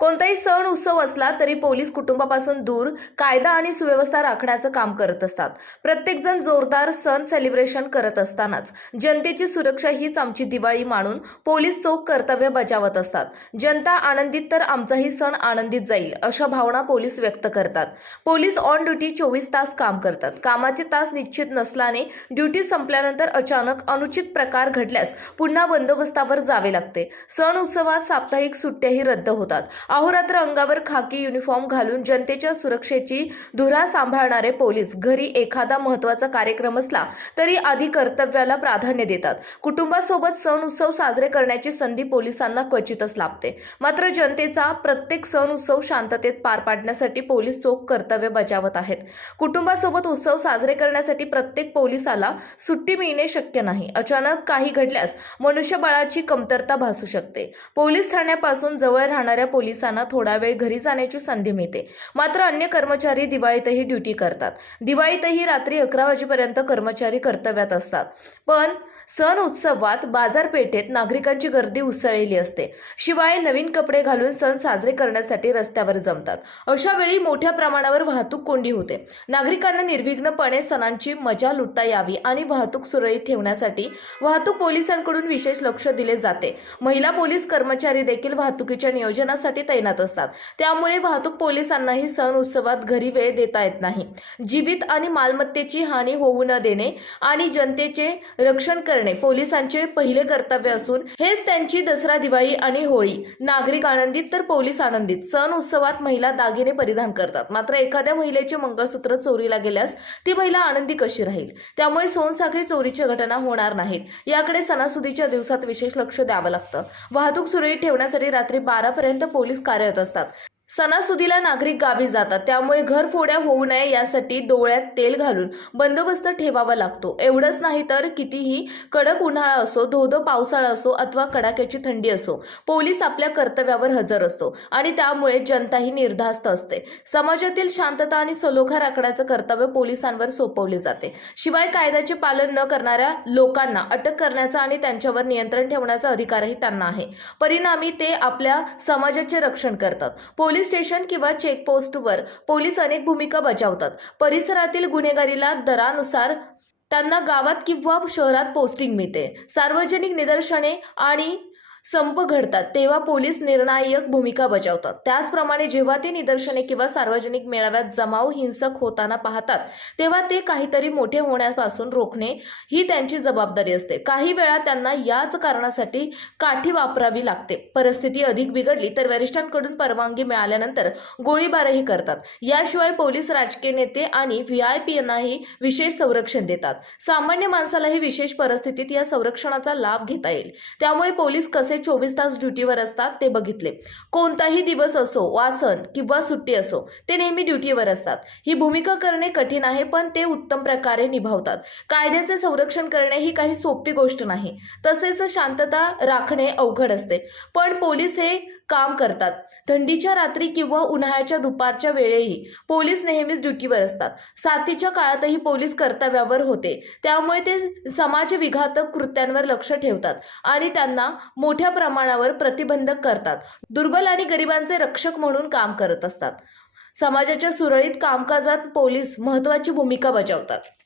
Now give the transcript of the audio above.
कोणताही सण उत्सव असला तरी पोलीस कुटुंबापासून दूर कायदा आणि सुव्यवस्था राखण्याचं काम करत असतात. प्रत्येकजण जोरदार सण सेलिब्रेशन करत असतानाच. जनतेची सुरक्षा हीच आमची दिवाळी मानून पोलीस चोख कर्तव्य बजावत असतात. जनता आनंदित तर आमचाही सण आनंदित जाईल अशा भावना पोलीस व्यक्त करतात. पोलीस ऑन ड्युटी चोवीस तास काम करतात. कामाचे तास निश्चित नसल्याने ड्युटी संपल्यानंतर अचानक अनुचित प्रकार घडल्यास पुन्हा बंदोबस्तावर जावे लागते. सण उत्सवात साप्ताहिक सुट्ट्याही रद्द होतात. अहोरात्र अंगावर खाकी युनिफॉर्म घालून जनतेच्या सुरक्षेची धुरा सांभाळणारे पोलीस घरी एखादा महत्त्वाचा कार्यक्रम असला तरी आधी कर्तव्याला प्राधान्य देतात. कुटुंबासोबत सण उत्सव साजरे करण्याची संधी पोलिसांना क्वचितच लाभते. मात्र जनतेचा प्रत्येक सण उत्सव शांततेत पार पाडण्यासाठी पोलीस चोख कर्तव्य बजावत आहेत. कुटुंबासोबत उत्सव साजरे करण्यासाठी प्रत्येक पोलिसाला सुट्टी मिळणे शक्य नाही. अचानक काही घडल्यास मनुष्यबळाची कमतरता भासू शकते. पोलीस ठाण्यापासून जवळ राहणाऱ्या पोलीस पोलिसांना थोडा वेळ घरी जाण्याची संधी मिळते. मात्र अन्य कर्मचारी दिवाळीतही ड्युटी करतात. दिवाळीतही रात्री अकरा वाजेपर्यंत कर्मचारी कर्तव्यात असतात. पण सण उत्सवात बाजारपेठेत नागरिकांची गर्दी उसळलेली असते. शिवाय नवीन कपडे घालून सण साजरे करण्यासाठी रस्त्यावर जमतात. अशा वेळी मोठ्या प्रमाणावर वाहतूक कोंडी होते. नागरिकांना निर्विघ्नपणे सणांची मजा लुटता यावी आणि वाहतूक सुरळीत ठेवण्यासाठी वाहतूक पोलिसांकडून विशेष लक्ष दिले जाते. महिला पोलीस कर्मचारी देखील वाहतुकीच्या नियोजनासाठी तैनात असतात. त्यामुळे वाहतूक पोलिसांनाही सण उत्सवात घरी वेळ देता येत नाही. जीवित आणि मालमत्तेची हानी होऊ न देणे आणि जनतेचे रक्षण करणे पोलिसांचे पहिले कर्तव्य असून हेच त्यांची दसरा दिवाळी आणि होळी. नागरिक आनंदित तर पोलीस आनंदित. सण उत्सवात महिला दागिने परिधान करतात. मात्र एखाद्या महिलेचे मंगळसूत्र चोरीला गेल्यास ती महिला आनंदी कशी राहील? त्यामुळे सोनसाखळी चोरीच्या घटना होणार नाहीत. याकडे सणासुदीच्या दिवसात विशेष लक्ष द्यावं लागतं. वाहतूक सुरळीत ठेवण्यासाठी रात्री बारा पर्यंत पोलीस कार्यरत असतात. सणासुदीला नागरिक गावी जातात. त्यामुळे घरफोड्या होऊ नये यासाठी डोळ्यात तेल घालून बंदोबस्त ठेवावा लागतो. एवढंच नाही तर कितीही कडक उन्हाळा असो धोधो पावसाळा असो अथवा कडाक्याची थंडी असो पोलीस आपल्या कर्तव्यावर हजर असतो आणि त्यामुळे जनताही निर्धास्त असते. समाजातील शांतता आणि सलोखा राखण्याचं कर्तव्य पोलिसांवर सोपवले जाते. शिवाय कायद्याचे पालन न करणाऱ्या लोकांना अटक करण्याचा आणि त्यांच्यावर नियंत्रण ठेवण्याचा अधिकारही त्यांना आहे. परिणामी ते आपल्या समाजाचे रक्षण करतात. पोलीस स्टेशन किंवा चेकपोस्टवर पोलीस अनेक भूमिका बजावतात. परिसरातील गुन्हेगारीला दरानुसार त्यांना गावात किंवा शहरात पोस्टिंग मिळते. सार्वजनिक निदर्शने आणि संप घडतात तेव्हा पोलीस निर्णायक भूमिका बजावतात. त्याचप्रमाणे जेव्हा ते निदर्शने किंवा सार्वजनिक मेळाव्यात जमाव हिंसक होताना पाहतात तेव्हा ते काहीतरी मोठे होण्यापासून रोखणे ही त्यांची जबाबदारी असते. काही वेळा त्यांना याच कारणासाठी काठी वापरावी लागते. परिस्थिती अधिक बिघडली तर वरिष्ठांकडून परवानगी मिळाल्यानंतर गोळीबारही करतात. याशिवाय पोलीस राजकीय नेते आणि व्ही आय पी यांनाही विशेष संरक्षण देतात. सामान्य माणसालाही विशेष परिस्थितीत या संरक्षणाचा लाभ घेता येईल. त्यामुळे पोलीस कसे चोवीस तास ड्युटीवर असतात ते बघितले. कोणताही दिवस असो वा सण किंवा सुट्टी असो ते नेहमी ड्युटीवर असतात. ही भूमिका करणे कठीण आहे पण ते उत्तम प्रकारे निभावतात. कायद्याचे संरक्षण करणे ही काही सोपी गोष्ट नाही. तसेच शांतता राखणे अवघड असते. पण पोलीस हे काम करतात. थंडीच्या रात्री किंवा उन्हाळ्याच्या दुपारच्या वेळेही पोलीस नेहमीच ड्युटीवर असतात. साथीच्या काळातही पोलीस कर्तव्यावर होते. त्यामुळे ते समाजविघातक कृत्यांवर लक्ष ठेवतात आणि त्यांना मोठ्या प्रमाणावर प्रतिबंधक करतात. दुर्बल आणि गरिबांचे रक्षक म्हणून काम करत असतात. समाजाच्या सुरळीत कामकाजात पोलीस महत्त्वाची भूमिका बजावतात.